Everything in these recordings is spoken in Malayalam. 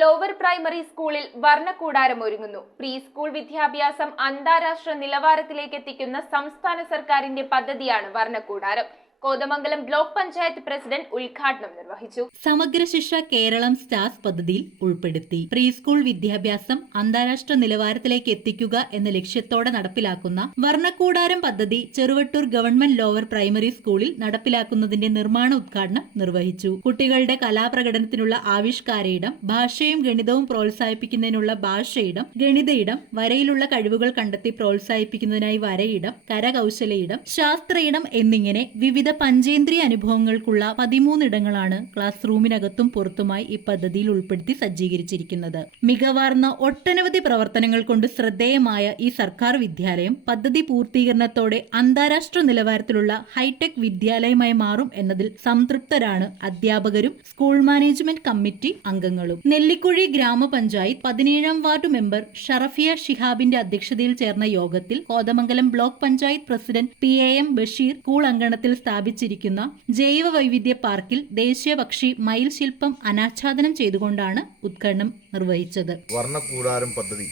ലോവർ പ്രൈമറി സ്കൂളിൽ വർണ്ണക്കൂടാരം ഒരുങ്ങുന്നു. പ്രീ സ്കൂൾ വിദ്യാഭ്യാസം അന്താരാഷ്ട്ര നിലവാരത്തിലേക്ക് എത്തിക്കുന്ന സംസ്ഥാന സർക്കാരിന്റെ പദ്ധതിയാണ് വർണ്ണക്കൂടാരം. കോതമംഗലം ബ്ലോക്ക് പഞ്ചായത്ത് പ്രസിഡന്റ് ഉദ്ഘാടനം നിർവഹിച്ചു. സമഗ്ര ശിക്ഷ കേരളം സ്റ്റാർസ് പദ്ധതിയിൽ ഉൾപ്പെടുത്തി പ്രീ സ്കൂൾ വിദ്യാഭ്യാസം അന്താരാഷ്ട്ര നിലവാരത്തിലേക്ക് എത്തിക്കുക എന്ന ലക്ഷ്യത്തോടെ നടപ്പിലാക്കുന്ന വർണ്ണക്കൂടാരം പദ്ധതി ചെറുവട്ടൂർ ഗവൺമെന്റ് ലോവർ പ്രൈമറി സ്കൂളിൽ നടപ്പിലാക്കുന്നതിന്റെ നിർമ്മാണ ഉദ്ഘാടനം നിർവഹിച്ചു. കുട്ടികളുടെ കലാപ്രകടനത്തിനുള്ള ആവിഷ്കാരയിടം, ഭാഷയും ഗണിതവും പ്രോത്സാഹിപ്പിക്കുന്നതിനുള്ള ഭാഷയിടം, ഗണിതയിടം, വരയിലുള്ള കഴിവുകൾ കണ്ടെത്തി പ്രോത്സാഹിപ്പിക്കുന്നതിനായി വരയിടം, കരകൗശലയിടം, ശാസ്ത്രയിടം എന്നിങ്ങനെ വിവിധ പഞ്ചേന്ദ്രിയ അനുഭവങ്ങൾക്കുള്ള 13 ഇടങ്ങളാണ് ക്ലാസ് റൂമിനകത്തും പുറത്തുമായി ഈ പദ്ധതിയിൽ ഉൾപ്പെടുത്തി സജ്ജീകരിച്ചിരിക്കുന്നത്. മികവാർന്ന ഒട്ടനവധി പ്രവർത്തനങ്ങൾ കൊണ്ട് ശ്രദ്ധേയമായ ഈ സർക്കാർ വിദ്യാലയം പദ്ധതി പൂർത്തീകരണത്തോടെ അന്താരാഷ്ട്ര നിലവാരത്തിലുള്ള ഹൈടെക് വിദ്യാലയമായി മാറും എന്നതിൽ സംതൃപ്തരാണ് അധ്യാപകരും സ്കൂൾ മാനേജ്മെന്റ് കമ്മിറ്റി അംഗങ്ങളും. നെല്ലിക്കുഴി ഗ്രാമപഞ്ചായത്ത് 17ാം വാർഡ് മെമ്പർ ഷറഫിയ ഷിഹാബിന്റെ അധ്യക്ഷതയിൽ ചേർന്ന യോഗത്തിൽ Kothamangalam block panchayat president PAM Basheer school അങ്കണത്തിൽ സ്ഥാപിച്ചിരിക്കുന്ന ജൈവ വൈവിധ്യ പാർക്കിൽ ദേശീയ പക്ഷി മയിൽ ശില്പം അനാച്ഛാദനം ചെയ്തുകൊണ്ടാണ് ഉദ്ഘാടനം നിർവഹിച്ചത്. വർണ്ണക്കൂടാരം പദ്ധതി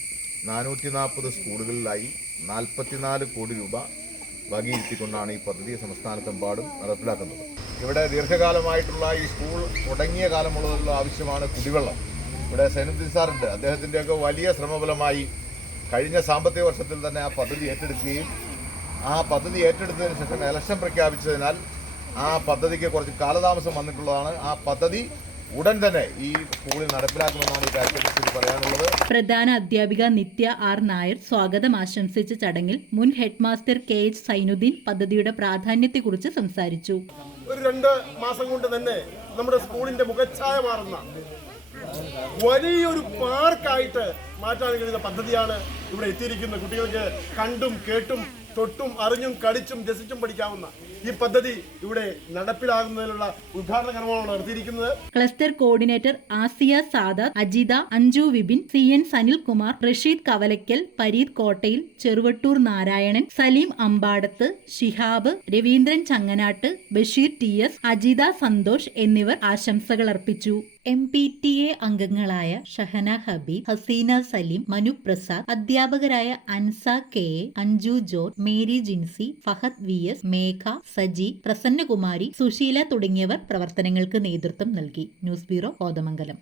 440 സ്കൂളുകളിലായി 44 കോടി രൂപ വകയിരുത്തിക്കൊണ്ടാണ് ഈ പദ്ധതി സംസ്ഥാനത്തെമ്പാടും നടപ്പിലാക്കുന്നത്. ഇവിടെ ദീർഘകാലമായിട്ടുള്ള ഈ സ്കൂൾ തുടങ്ങിയ കാലം മുതലുള്ള ആവശ്യമാണ് കുടിവെള്ളം. ഇവിടെ സൈനുദ്ദീൻ സാറുണ്ട്, അദ്ദേഹത്തിൻ്റെയൊക്കെ വലിയ ശ്രമഫലമായി കഴിഞ്ഞ സാമ്പത്തിക വർഷത്തിൽ തന്നെ ആ പദ്ധതി ഏറ്റെടുക്കുകയും ആ പദ്ധതി ഏറ്റെടുത്തതിന് ശേഷം ഇലക്ഷൻ പ്രഖ്യാപിച്ചതിനാൽ ആ പദ്ധതിക്ക് കുറച്ച് കാലതാമസം വന്നിട്ടുള്ളതാണ്. ആ പദ്ധതി ഉടൻ തന്നെ ഈ സ്കൂളിൽ നടപ്പിലാക്കുമെന്നാണ് ഈ കാര്യത്തെക്കുറിച്ച് പറയാനുള്ളത്. പ്രധാന അധ്യാപിക നിത്യ R നായർ സ്വാഗതം ആശംസിച്ച ചടങ്ങിൽ മുൻ ഹെഡ് മാസ്റ്റർ KH സൈനുദ്ദീൻ പദ്ധതിയുടെ പ്രാധാന്യത്തെക്കുറിച്ച് സംസാരിച്ചു. ഒരു 2 മാസം കൊണ്ട് തന്നെ നമ്മുടെ സ്കൂളിന്റെ മുഖച്ഛായ മാറുന്ന വലിയൊരു പാർക്കായിട്ട് മാറ്റാൻ കഴിയുന്ന പദ്ധതിയാണ് ഇവിടെ എത്തിയിരിക്കുന്നത്. കുട്ടികൾക്ക് കണ്ടും കേട്ടും തൊട്ടും അറിഞ്ഞും കളിച്ചും രസിച്ചും പഠിക്കാവുന്ന ഈ പദ്ധതി ഇവിടെ നടപ്പിലാകുന്നതിനുള്ള ഉദ്ഘാടന കർമ്മമാണ് നടത്തിയിരിക്കുന്നത്. Cluster coordinator Asiya Sadath, Ajitha, Anju Vipin, CN Sanilkumar, Rasheed Kavalakkal, Pareeth Kottayil, Cheruvattoor Narayanan, Saleem Ambadath, Shihab, Raveendran ചങ്ങനാട്ട്, Basheer TS, Ajitha Santhosh എന്നിവർ ആശംസകൾ അർപ്പിച്ചു. MPTA അംഗങ്ങളായ ഷഹന ഹബീബ്, ഹസീന സലീം, മനു പ്രസാദ്, അധ്യാപകരായ Ansa KA, Anju George, Mary Jincy, Fahad VS, Megha, Saji, Prasannakumari, Susheela തുടങ്ങിയവർ പ്രവർത്തനങ്ങൾക്ക് നേതൃത്വം നൽകി. News bureau, Kothamangalam.